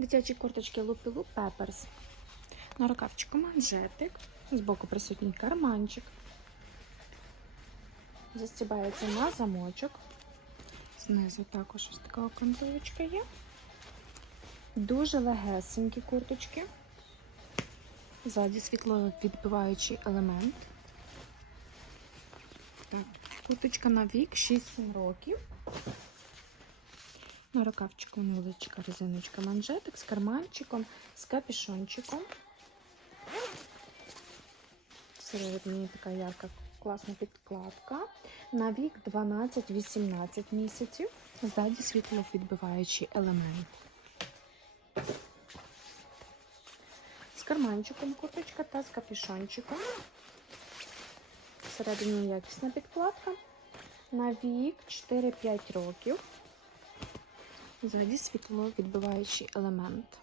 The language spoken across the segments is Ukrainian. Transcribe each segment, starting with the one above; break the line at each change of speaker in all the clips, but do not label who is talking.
Дитячі курточки Лупілу Пеперс. На рукавчику манжетик. Збоку присутній карманчик. Застібається на замочок. Знизу також ось така окантовочка є. Дуже легесенькі курточки. Ззаді світловідбиваючий елемент. Так, курточка на вік 6-7 років. На рукавчику невеличка резиночка манжетик з карманчиком, з капішончиком. Всередині така ярка класна підкладка. На вік 12-18 місяців. Ззаді світловідбиваючий елемент. З карманчиком курточка та з капюшончиком. Всередині якісна підкладка. На вік 4-5 років. Ззаді світло відбиваючий елемент.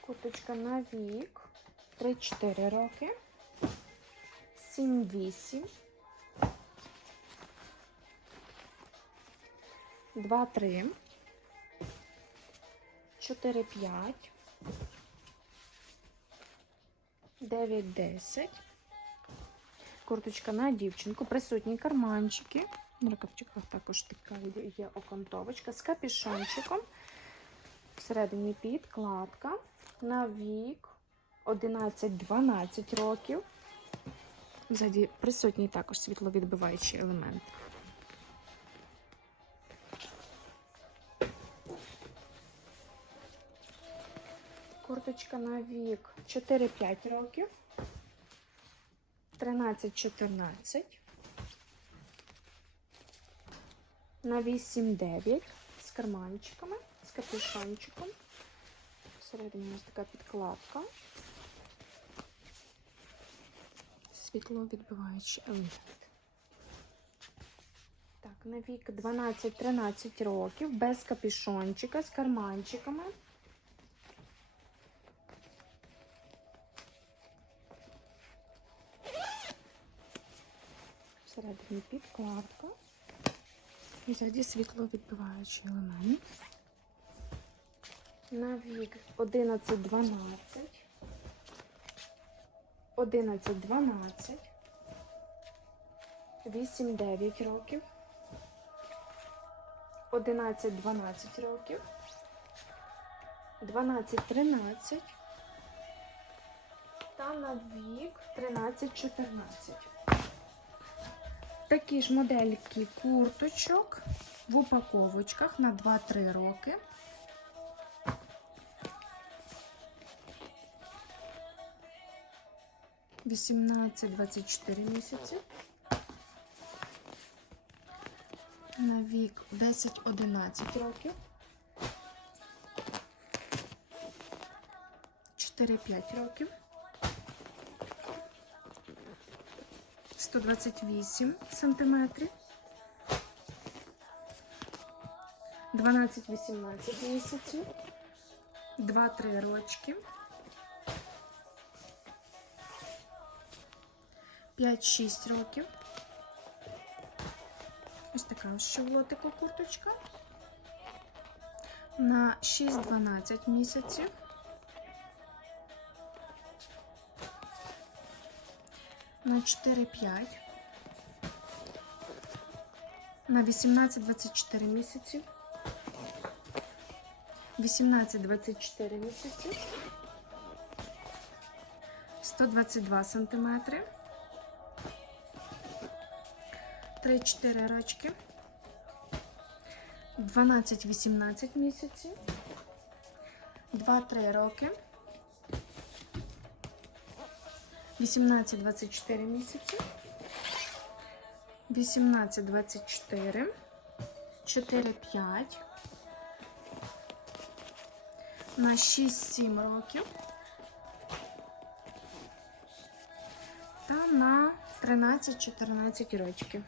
Курточка на вік 3-4 роки. 7-8. 2-3. 4-5. 9-10. Курточка на дівчинку, присутні карманчики. На рукавчиках також така є окантовочка з капішончиком. Всередині підкладка. На вік 11-12 років. Ззаді присутній також світловідбиваючий елемент. Курточка на вік 4-5 років. 13-14. На 8-9 з карманчиками, з капюшончиком. Всередині у нас така підкладка. Світло відбиваючий елемент. Так, на вік 12-13 років, без капюшончика, з карманчиками. Всередині підкладка. І світло відбиваючий елемент. На вік 11-12. 11-12. 8-9 років. 11-12 років. 12-13. Та на вік 13-14. Такі ж модельки курточок в упаковочках на 2-3 роки. Вісімнадцять-двадцять чотири місяці. На вік 10-11 років. 4-5 років. 128 сантиметрів. 12-18 місяців. 2-3 рочки. 5-6 років. Ось така ось ще курточка. На 6-12 місяців. На 4-5, на 18-24 місяці, 18-24 місяці, 122 сантиметри, 3-4 рочки, 12-18 місяців, 2-3 роки. 18-24 місяці. 18-24. 4-5. На 6-7 років. Та на 13-14 років.